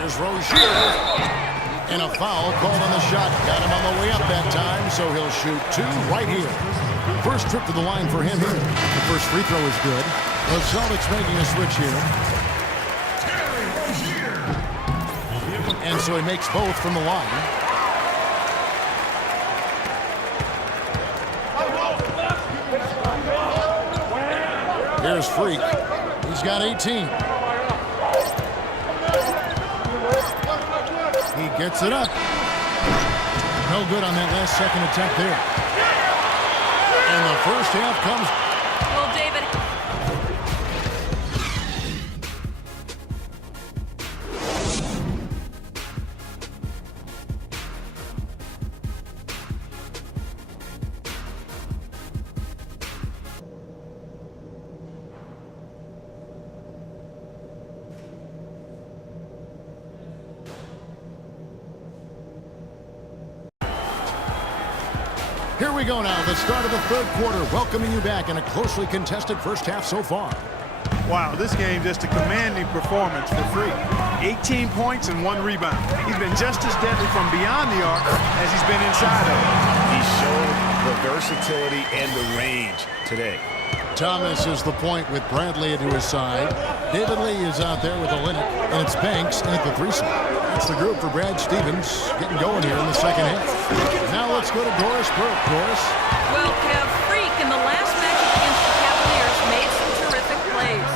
Here's Rozier. And a foul called on the shot. Got him on the way up that time, so he'll shoot two right here. First trip to the line for him here. The first free throw is good. The Celtics making a switch here. And so he makes both from the line. Here's Freak. He's got 18. He gets it up. No good on that last second attempt there. And the first half comes. Well, David. Here we go now, the start of the third quarter, welcoming you back in a closely contested first half so far. Wow, this game just a commanding performance for Freak. 18 points and 1 rebound. He's been just as deadly from beyond the arc as he's been inside of it. He showed the versatility and the range today. Thomas is the point with Bradley at his side. David Lee is out there with Olynyk, and it's Banks at the 3 spot. That's the group for Brad Stevens getting going here in the second half. Now let's go to Doris Burke. Doris? Well, Kev, Freak in the last match against the Cavaliers made some terrific plays.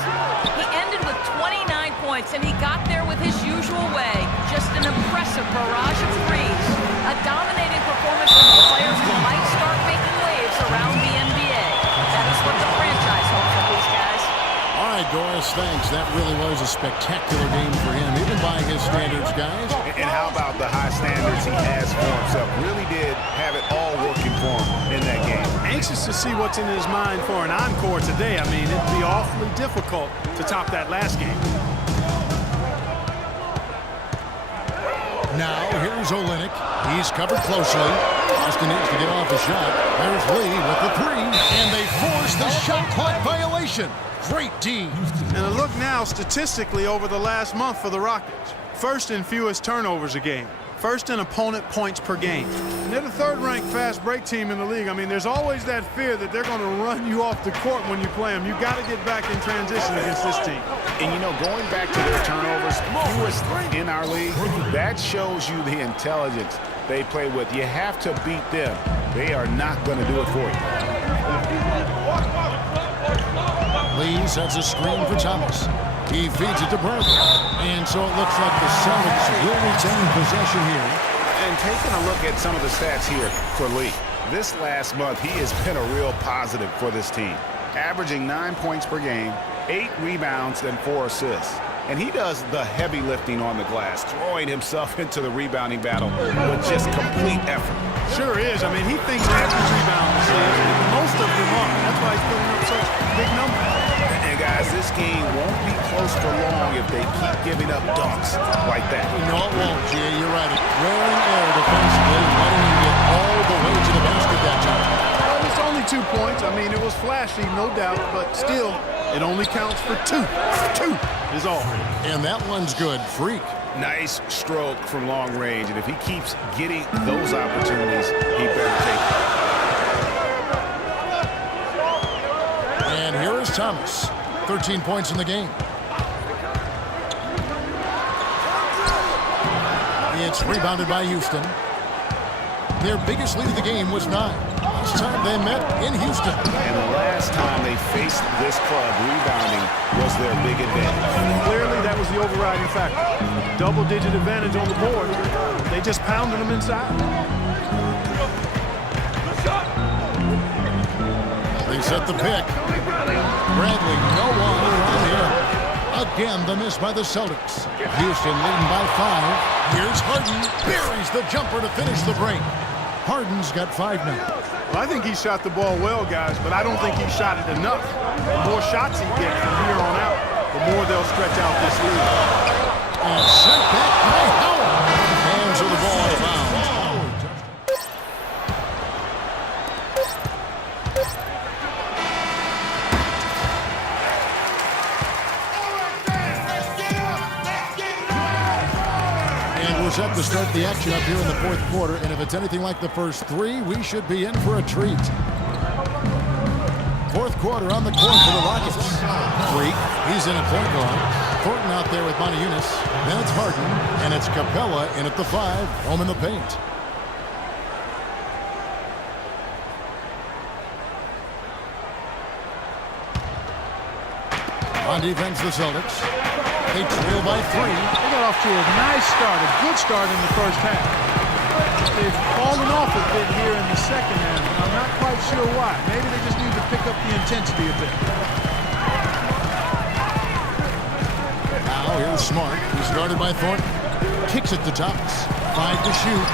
He ended with 29 points, and he got there with his usual way. Just an impressive barrage of threes. A dominating performance from the players who might start making waves around the NBA. That is what the franchise hopes from these guys. All right, Doris, thanks. That really was a spectacular game for him, even by his standards, guys. And how about the high standards he has for himself? Really did have it all working for him in that game. Anxious to see what's in his mind for an encore today. I mean, it'd be awfully difficult to top that last game. Now, here's Olynyk. He's covered closely. Austin needs to get off the shot. There's Lee with the 3, and they force the shot clock violation. Great D. And a look now statistically over the last month for the Rockets. First in fewest turnovers a game. First in opponent points per game. And they're the third-ranked fast break team in the league. I mean, there's always that fear that they're going to run you off the court when you play them. You've got to get back in transition against this team. And, you know, going back to their turnovers, fewest in our league, that shows you the intelligence they play with. You have to beat them. They are not going to do it for you. Lee sets a screen for Thomas. He feeds it to Burke. And so it looks like the Celtics will retain possession here. And taking a look at some of the stats here for Lee. This last month, he has been a real positive for this team. Averaging 9 points per game, 8 rebounds, and 4 assists. And he does the heavy lifting on the glass, throwing himself into the rebounding battle with just complete effort. Sure is. I mean, he thinks every rebound is his, and most of them are. That's why he's putting up such big numbers. And guys, this game won't be close for long if they keep giving up dunks like that. No, it won't, Jay. You're right. Wearing air defensively, letting him get all the way to the basket that time. Well, it's only 2 points. I mean, it was flashy, no doubt, but still, it only counts for 2. 2 is all. And that one's good. Freak. Nice stroke from long range, and if he keeps getting those opportunities, he better take them. And here is Thomas. 13 points in the game. It's rebounded by Houston. Their biggest lead of the game was 9. Last time they met in Houston. And the last time they faced this club, rebounding was their big advantage. Clearly, that was the overriding factor. Double-digit advantage on the board. They just pounded them inside. They set the pick. Bradley, no one around here. Again, the miss by the Celtics. Houston leading by 5. Here's Harden. Buries the jumper to finish the break. Harden's got 5 now. Well, I think he shot the ball well, guys, but I don't think he shot it enough. The more shots he gets from here on out, the more they'll stretch out this lead. And sent back by Howard. Hands of the ball out of bounds. And we're set to start the action up here in the fourth quarter. And if it's anything like the first three, we should be in for a treat. Fourth quarter on the court for the Rockets. Freak, he's in at point guard. Thornton out there with Moniunas. Then it's Harden, and it's Capella in at the 5, home in the paint. On defense, the Celtics. They trail by 3. They got off to a nice start, a good start in the first half. They've fallen off a bit here in the second half, and I'm not quite sure why. Maybe they just need to pick up the intensity a bit. Now here's Smart. He's guarded by Thornton. Kicks it to Thomas. 5 to shoot.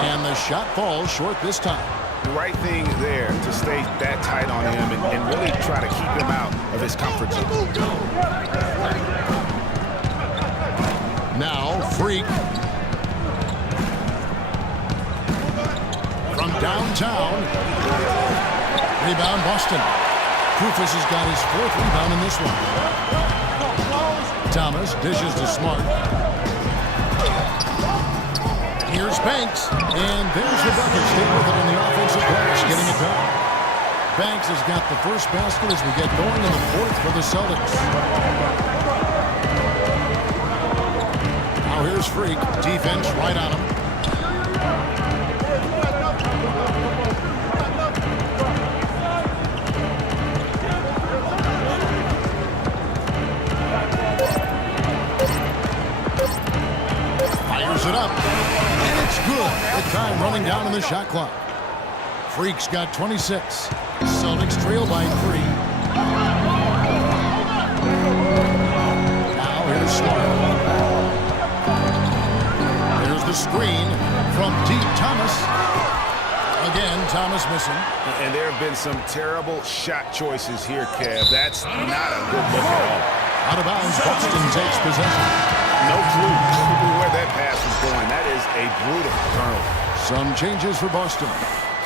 And the shot falls short this time. The right thing there to stay that tight on him and really try to keep him out of his comfort zone. Now, Freak. From downtown. Rebound, Boston. Kufis has got his 4th rebound in this one. Thomas dishes to Smart. Here's Banks. And there's the bucket. Stay with it on the offensive glass, getting it done. Banks has got the first basket as we get going in the fourth for the Celtics. Now here's Freak. Defense right on him. Fires it up. And it's good. The time running down in the shot clock. Freak's got 26. Celtics trail by 3. Now here's Smart. There's the screen from deep. Thomas. Again, Thomas missing. And there have been some terrible shot choices here, Kev. That's not a good look at all. Out of bounds, Boston takes possession. No clue where that pass was going. That is a brutal turnover. Some changes for Boston.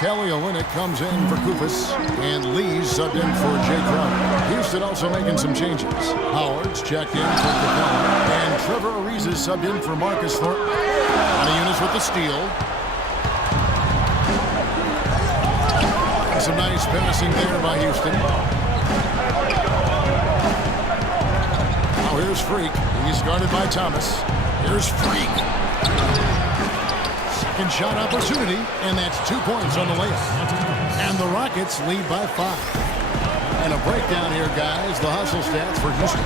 Kelly Olynyk comes in for Kufis, and Lee's subbed in for Jay Crowder. Houston also making some changes. Howard's checked in for Capella, and Trevor Ariza subbed in for Marcus Thornton. Moniunas with the steal. Some nice passing there by Houston. Now here's Freak. He's guarded by Thomas. Here's Freak. Second shot opportunity, and that's 2 points on the layup. And the Rockets lead by 5. And a breakdown here, guys. The hustle stats for Houston.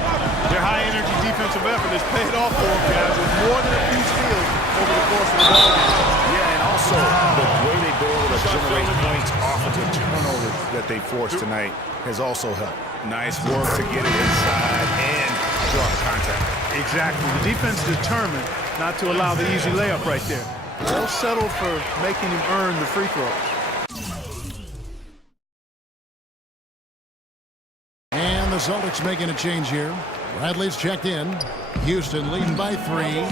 Their high-energy defensive effort has paid off for them, guys, with more than a few steals over the course of the ball game. Yeah, and also the way they've been able to generate points off of the turnovers that they forced tonight has also helped. Nice work to get it inside and draw contact. Exactly. The defense determined not to allow the easy layup right there. They'll settle for making him earn the free throws. And the Celtics making a change here. Bradley's checked in. Houston leading by 3.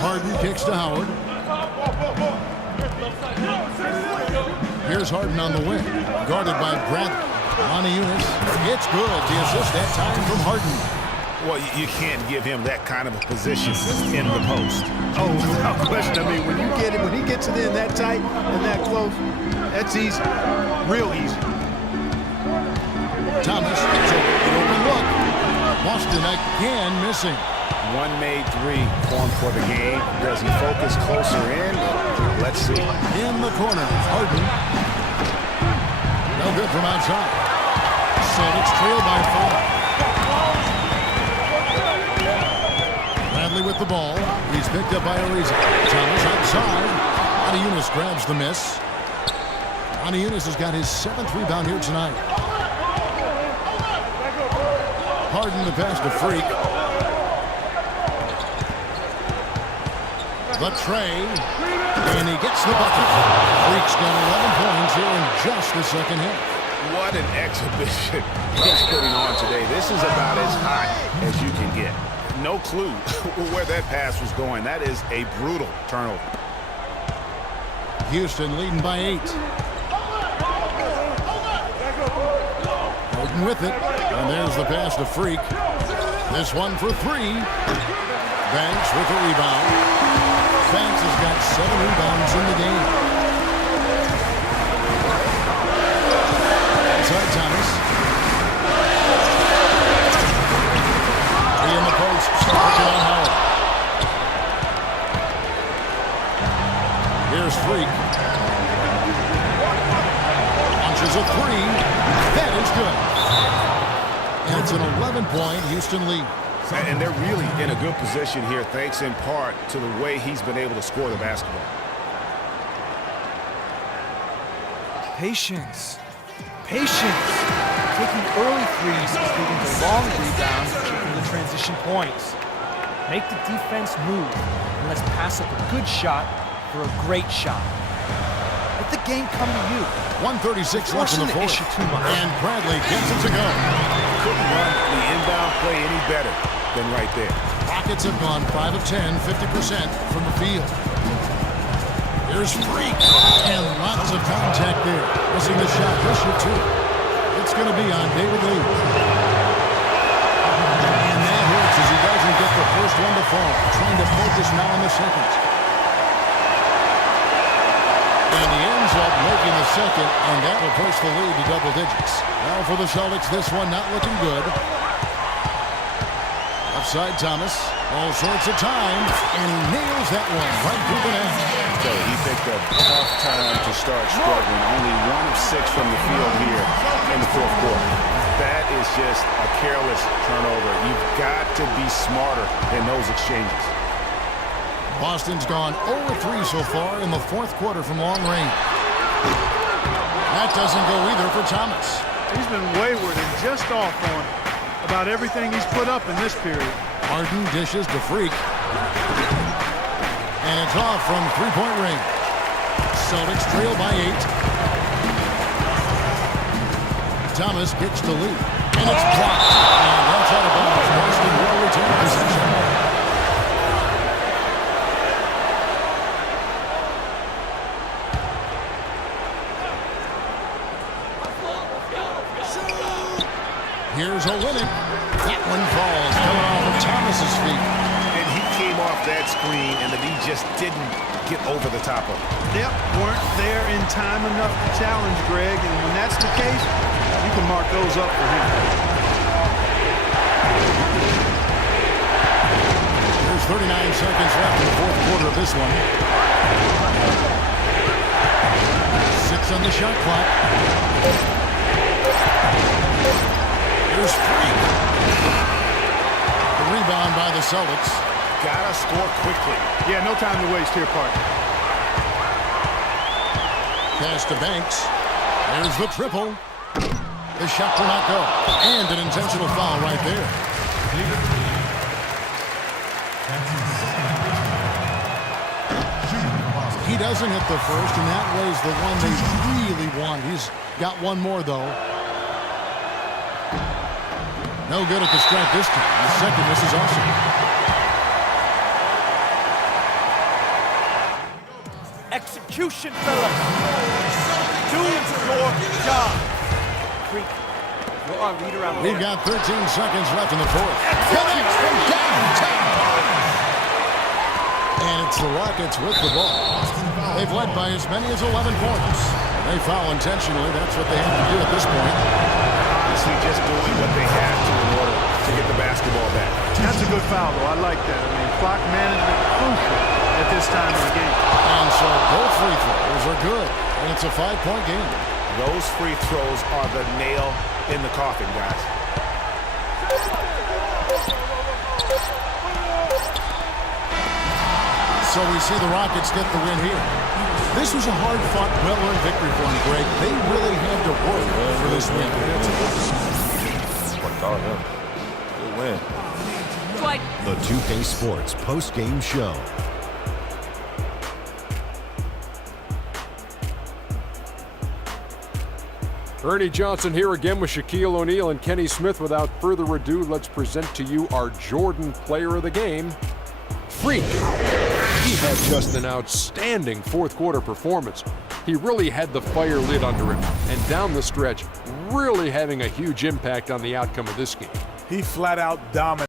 Harden kicks to Howard. Here's Harden on the wing. Guarded by Bradley. Moniunas. It's good. The assist that time from Harden. Well, you can't give him that kind of a position in the post. Oh, without question. I mean, when he gets it in that tight and that close, that's easy. Real easy. Thomas, it's an open look. Boston again missing. One made 3 formed for the game. Does he focus closer in? Let's see. In the corner, Harden. No good from outside. Celtics trail by 5. Bradley with the ball. He's picked up by Ariza. Thomas outside. Moniunas grabs the miss. Moniunas has got his 7th rebound here tonight. Harden the pass to Freak. The tray. And he gets the bucket. Freak's got 11 points here in just the second half. What an exhibition he's putting on today. This is about as hot as you can get. No clue where that pass was going. That is a brutal turnover. Houston leading by 8. Harden with it. And there's the pass to Freak. This one for three. Banks with a rebound. Banks has got 7 rebounds in the game. Outside Thomas. Three in the post. Working on Howard. Here's Freak. Launches a three. That is good. And it's an 11-point Houston lead. And they're really in a good position here, thanks in part to the way he's been able to score the basketball. Patience. Patience. Taking early threes is leading to long rebounds and keeping the transition points. Make the defense move, and let's pass up a good shot for a great shot. Let the game come to you. 1:36 left in the fourth. And Bradley gets it to go. Couldn't run the inbound play any better than right there. Rockets have gone 5 of 10, 50% from the field. Here's Freak. And lots of contact there. Missing the shot. He'll shoot two. It's going to be on David Lee. And that hurts as he doesn't get the first one to fall. Trying to focus now on the second. And he ends up making the second, and that will push the lead to double digits. Now for the Celtics, this one not looking good. Offside Thomas, all sorts of time, and he nails that one right through the net. So he picked a tough time to start struggling. Only 1 of 6 from the field here in the fourth quarter. That is just a careless turnover. You've got to be smarter in those exchanges. Boston's gone 0-3 so far in the fourth quarter from long range. That doesn't go either for Thomas. He's been wayward and just off on about everything he's put up in this period. Harden dishes to Freak. And it's off from three-point range. Celtics trail by 8. Thomas gets the lead. And it's blocked. And that's out of bounds. Boston will return possession. Here's Olynyk. That one falls coming off of Thomas's feet. And he came off that screen, and the D just didn't get over the top of it. Yep, weren't there in time enough to challenge Greg, and when that's the case, you can mark those up for him. There's 39 seconds left in the fourth quarter of this one. 6 on the shot clock. Here's Freak. The rebound by the Celtics. Gotta score quickly. Yeah, no time to waste here, partner. Pass to Banks. There's the triple. The shot will not go. And an intentional foul right there. He doesn't hit the first, and that was the one they really want. He's got one more, though. No good at the stripe this time. The second miss is awesome. Execution, fellas. Do your job. Freak, you're our leader out there. We've got 13 seconds left in the fourth. Connects from downtown. And it's the Rockets with the ball. They've led by as many as 11 points. They foul intentionally. That's what they have to do at this point. Honestly, just doing what they have to in order to get the basketball back. That's a good foul, though. I like that. I mean, clock management crucial at this time of the game. And so both free throws are good. And it's a 5-point game. Those free throws are the nail in the coffin, guys. So we see the Rockets get the win here. This was a hard-fought, well-earned victory for them, Greg. They really had to work for this win. Good win. Dwight. The 2K Sports post-game show. Ernie Johnson here again with Shaquille O'Neal and Kenny Smith. Without further ado, let's present to you our Jordan Player of the Game, Freak. He had just an outstanding fourth quarter performance. He really had the fire lit under him, and down the stretch, really having a huge impact on the outcome of this game. He flat out dominated.